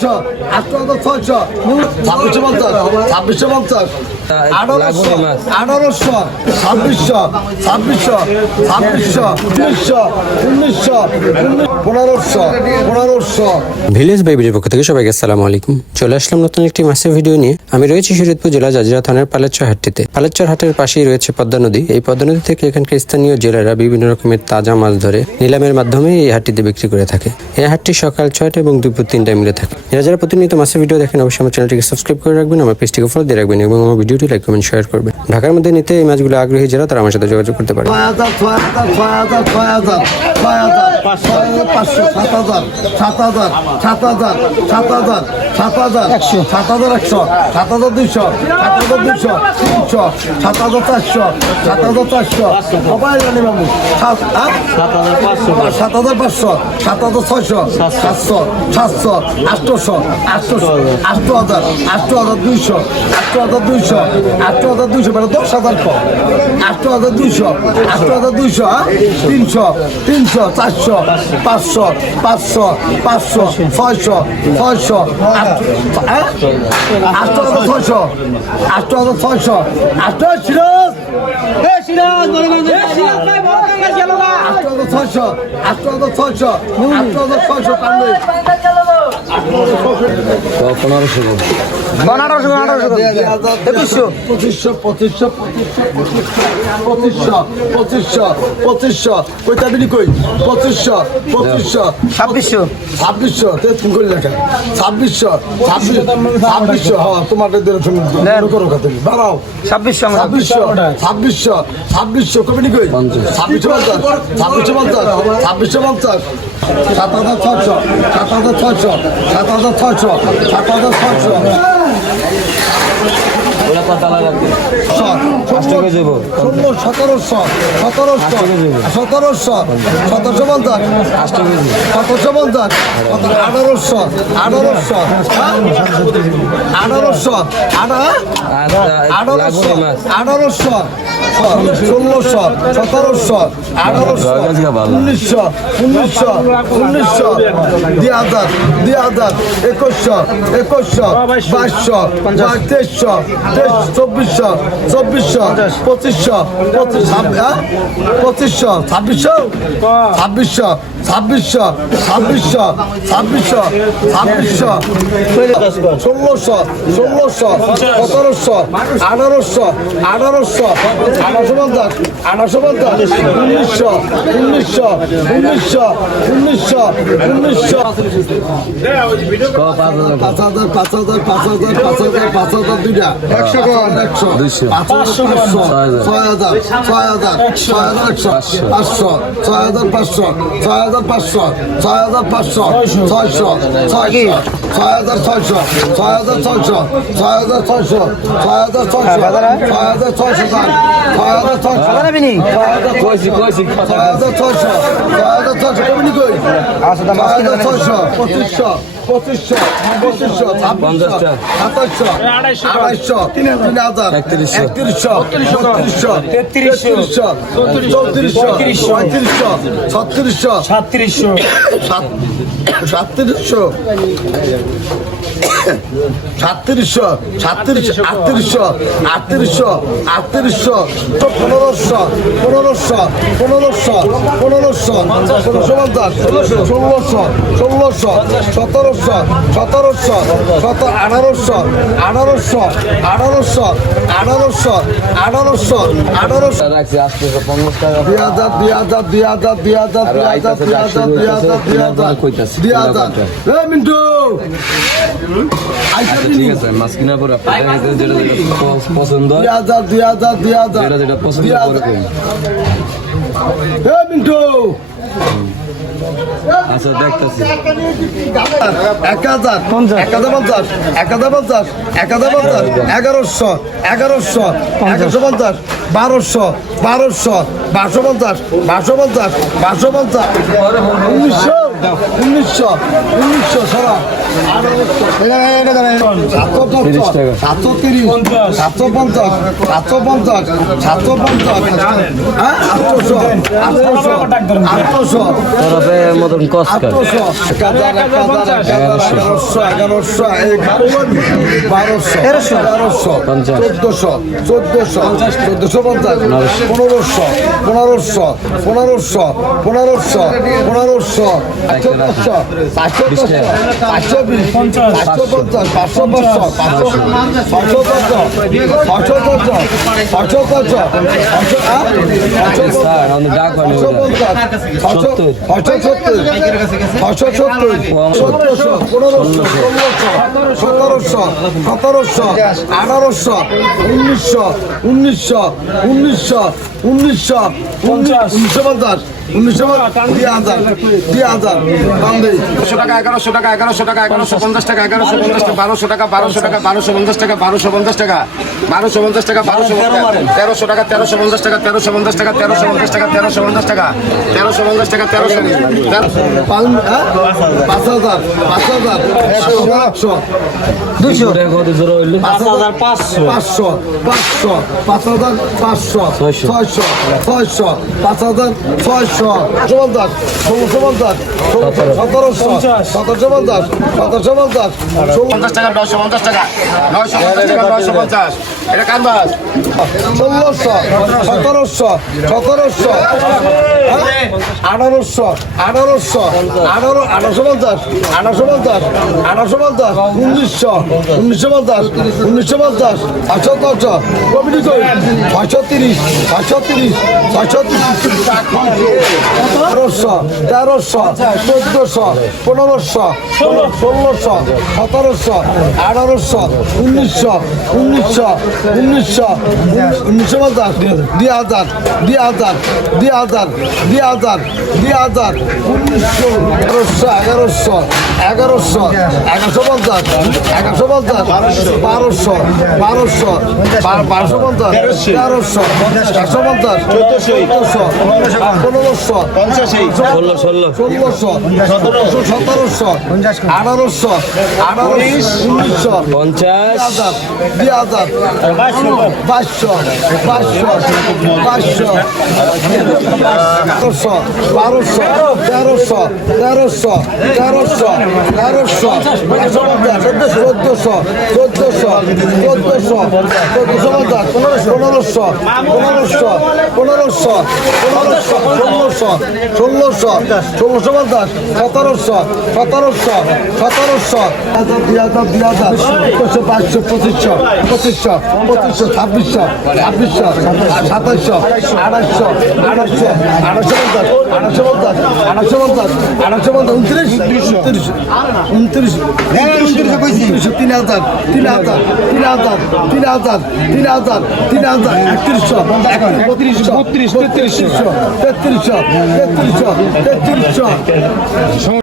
ছয়শো আঠারো ছয়শো। ছাব্বিশশো পঞ্চাশ। ছাব্বিশশো পঞ্চাশ। আঠারোশো। আঠারোশো। ছাব্বিশশো। ছাব্বিশশো। ছাব্বিশশো। উনিশশো। উনিশশো। পনেরোশো। পনেরোশো। ভিলেজ বাইবির পক্ষ থেকে সবাইকে আসসালামু আলাইকুম। চলে আসলাম নতুন একটি মাসের ভিডিও নিয়ে। আমি রয়েছি শরীয়তপুর জেলা জাজিরা থানার পালেচ্চর হাটটিতে পালেচ্চর হাটের পাশেই রয়েছে পদ্মা নদী। এই পদ্মা নদী থেকে এখানকার স্থানীয় জেলেরা বিভিন্ন রকমের তাজা মাছ ধরে নিলামের মাধ্যমে এই হাটটিতে বিক্রি করে থাকে। এই হাটটি সকাল ছয়টা এবং দুপুর তিনটায় মিলে থাকে। যারা যারা প্রতিনিয়ত মাসের ভিডিও দেখেন অবশ্যই আমার চ্যানেলটিকে সাবস্ক্রাইব করে রাখবেন আমার পেজটিকে ফলো দিয়ে রাখবেন এবং আমার ভিডিওটি লাইক কমেন্ট শেয়ার করবেন। ঢাকার মধ্যে নিতে এই মাছগুলো আগ্রহী যারা তারা আমার সাথে যোগাযোগ করতে পারে ছয় হাজার ছয় হাজার ছয় হাজার ছয় হাজার ছয় হাজার পাঁচশো সাত হাজার সাত হাজার সাত হাজার সাত হাজার সাত হাজার একশো। সাত হাজার একশো সাত হাজার দুইশো সাত হাজার দুইশো তিনশো সাত হাজার চারশো সাত হাজার চারশো সবাই জানি বাবু সাত? সাত হাজার পাঁচশো। সাত হাজার ছয়শো সাতশো সাতশো আটশোশো আটশোশো আটশো হাজার আটশো হাজার দুইশো আটশো হাজার দুইশো আটশো হাজার দুইশো মানে দশ হাজার কম আটশো হাজার দুইশো আটশো হাজার দুইশো হ্যাঁ? তিনশো তিনশো চারশো পাঁচশো পাঁচশো পাঁচশো ছয়শো ছয়শো আট- হ্যাঁ? আটশো হাজার ছয়শো আটশো হাজার ছয়শো আটশো সিরাজ আটশো হাজার ছয়শো আটশো হাজার ছয়শো আটশো হাজার ছয়শো টানবে পঁচিশশো পঁচিশশো পঁচিশশো পঁচিশশো পঁচিশশো পঁচিশশো কইটা বিনি কই? পঁচিশশো পঁচিশশো ছাব্বিশশো। ছাব্বিশশো তে তুমি কই লেখা ছাব্বিশশো ছাব্বিশ ছাব্বিশশো হ্যাঁ তোমার দিলে তুমি করো কথা বাড়াও। ছাব্বিশশো ছাব্বিশশো ছাব্বিশশো ছাব্বিশশো কমিটি কই? ছাব্বিশশো পঞ্চাশ ছাব্বিশশো পঞ্চাশ ছাব্বিশশো পঞ্চাশ। সাত হাজার ছয়শো সাত হাজার 다떠들어出주어가자 다. ছয়শো ষোলো সতেরোশো সতেরোশো সতেরোশো সতেরোশো পঞ্চাশ সতেরোশো পঞ্চাশ আঠারোশো আঠারোশো আঠারোশো আঠারোশো আঠারোশো ষোলোশো সতেরোশো আঠারোশো উনিশশো উনিশশো উনিশশো। দুই হাজার দুই হাজার একুশশো একুশশো বাইশশো তেইশশো তেইশ চব্বিশশো চব্বিশশো পঁচিশশো পঁচিশ হ্যাঁ? পঁচিশশো ছাব্বিশশো? ছাব্বিশশো। ছাব্বিশশো ছাব্বিশশো ছাব্বিশশো ছাব্বিশশো ষোলোশো ষোলোশো সতেরোশো আঠারোশো আঠারোশো আঠারোশো পঞ্চাশ আঠারোশো পঞ্চাশ উনিশশো উনিশশো উনিশশো উনিশশো উনিশশো পাঁচ হাজার পাঁচ হাজার পাঁচ হাজার পাঁচ হাজার পাঁচ হাজার দুইটা একশো একশো পাঁচশো পাঁচশো ছয় হাজার ছয় হাজার ছয় হাজার একশো পাঁচশো ছয় হাজার পাঁচশো ছয় হাজার পাঁচশো ছয় হাজার পাঁচশো ছয়শো ছয়শো ছয় হাজার ছয়শো ছয় হাজার ছয়শো ছয় হাজার ছয়শো ছয় হাজার ছয়শো ছয় হাজার ছয়শো ছয় হাজার ছয়শো বিনি ছয় হাজার ছয় হাজার ছয়শো ছয় হাজার ছয়শো কমিনি কই আচ্ছা, দাম ছয় আজকে হাজার দাম ছয়শো পঁচিশশো পঁচিশশো পঁচিশশো ছাব্বিশশো সাতাশশো আড়াইশো তিন হাজার একত্রিশশো একত্রিশশো তেত্রিশশো চৌত্রিশশো পঁয়ত্রিশশো ছত্রিশশো সাতত্রিশশো। সাতত্রিশশো? সাতত্রিশশো সাতত্রিশশো আটত্রিশশো আটত্রিশশো আটত্রিশশো পনেরোশো পনেরোশো পনেরোশো পনেরোশো ষোলোশো পঞ্চাশ ষোলোশো ষোলোশো সতেরোশো সতেরোশো সত আঠারোশো আঠারোশো আঠারোশো আঠারোশো আঠারোশো আঠারোশো। হাজার দুই হাজার দুই হাজার দুই হাজার দুই হাজার দুই হাজার দুই হাজার ঠিক আছে মাছ কেনার পর যেটা পছন্দ যেটা যেটা পছন্দ আচ্ছা দেখতেছি। এক হাজার এক হাজার পঞ্চাশ এক হাজার পঞ্চাশ এক হাজার পঞ্চাশ এগারোশো এগারোশো এগারোশো পঞ্চাশ বারোশো বারোশো বারোশো পঞ্চাশ বারোশো পঞ্চাশ বারোশো পঞ্চাশ উনিশশো উনিশশো উনিশশো সারা। মতন কষ্ট এগারোশো এগারোশো বারোশো তেরোশো চোদ্দশো চোদ্দশো চোদ্দশো পঞ্চাশ পনেরোশো পনেরোশো পনেরোশো পনেরোশো পনেরোশো পনেরোশো পাঁচশো পাঁচশো পাঁচশো বিশ পঞ্চাশ পাঁচশো পঞ্চাশ পাঁচশো পঞ্চাশ পাঁচশো ছশো পঞ্চাশ ছশো পঞ্চাশ ছশো পঞ্চাশ ছশো পঞ্চাশ ছশো সত্তর ছশো সত্তর সতেরোশো পনেরোশো সতেরোশো সতেরোশো আঠারোশো উনিশশো উনিশশো উনিশশো উনিশশো টাকা এগারোশো টাকা এগারোশো টাকা এগারোশো পঞ্চাশ টাকা এগারোশো পঞ্চাশ টাকা বারোশো টাকা বারোশো টাকা বারোশো পঞ্চাশ টাকা বারোশো পঞ্চাশ টাকা বারোশো পঞ্চাশ টাকা বারোশো তেরোশো টাকা তেরোশো পঞ্চাশ টাকা তেরোশো পঞ্চাশ টাকা তেরোশো পঞ্চাশ টাকা তেরোশো পঞ্চাশ টাকা তেরোশো পঞ্চাশ টাকা তেরোশো পাঁচ হ্যাঁ? পাঁচ হাজার পাঁচ হাজার জোর হইল পাঁচ হাজার পাঁচশো পাঁচশো পাঁচশো পাঁচ হাজার পাঁচশো ছয়শো ছয়শো পাঁচ হাজার ছয়শো পঞ্চাশ ষোলোশো পঞ্চাশ সতেরোশো সতেরোশো পঞ্চাশ সতেরোশো পঞ্চাশ পঞ্চাশ টাকা নয়শো পঞ্চাশ টাকা। নয়শো পঞ্চাশ টাকা নয়শো পঞ্চাশ। এটা কানবাস ষোলোশো সতেরোশো সতেরোশো। আঠারোশো আঠারোশো, আঠারো, আঠারোশো পঞ্চাশ আঠারোশো পঞ্চাশ আঠারোশো পঞ্চাশ, উনিশশো উনিশশো পঞ্চাশ উনিশশো পঞ্চাশ ছয়শো দশ কমিটি কই ছয়শো তিরিশ ছয়শো তিরিশ ছয়শো তিরিশ তেরোশো তেরোশো, চোদ্দশো, পনেরোশো ষোলোশো, সতেরোশো, আঠারোশো, উনিশশো উনিশশো উনিশশো উনিশশো পঞ্চাশ দুই হাজার দুই হাজার দুই হাজার দুই হাজার দুই হাজার উনিশশো এগারোশো এগারোশো এগারোশো এগারোশো পঞ্চাশ এগারোশো পঞ্চাশ বারোশো বারোশো বারোশো পঞ্চাশ তেরোশো। একশো পঞ্চাশ চোদ্দশো। পনেরোশো ষোলো ষোলো ষোলোশো সতেরোশো সতেরোশো আঠারোশো আঠারোশো উনিশশো পঞ্চাশ। হাজার দুই হাজার বাইশশো বাইশশো বাইশশো তেরোশো বারোশো, তেরোশো তেরোশো তেরোশো তেরোশো, চোদ্দশো চোদ্দশো চোদ্দশো চোদ্দশো পঞ্চাশ পনেরোশো পনেরোশো পনেরোশো পনেরোশো ষোলোশো ষোলোশো ষোলোশো পঞ্চাশ সতেরোশো সতেরোশো সতেরোশো দুই হাজার দুই হাজার চোদ্দশো বাইশশো, পঁচিশশো পঁচিশশো পঁচিশশো, ছাব্বিশশো ছাব্বিশশো, সাতাশশো আড়াইশো আড়াইশো আড়াইশো পঞ্চাশ আড়াইশো পঞ্চাশ আড়াইশো পঞ্চাশ আড়াইশো পঞ্চাশ উনত্রিশ উনত্রিশ উনত্রিশ উনত্রিশশো তিন হাজার তিন হাজার তিন হাজার তিন হাজার তিন হাজার তিন হাজার একত্রিশশো বত্রিশশো বত্রিশ তেত্রিশশো তেত্রিশশো তেত্রিশশো তেত্রিশশো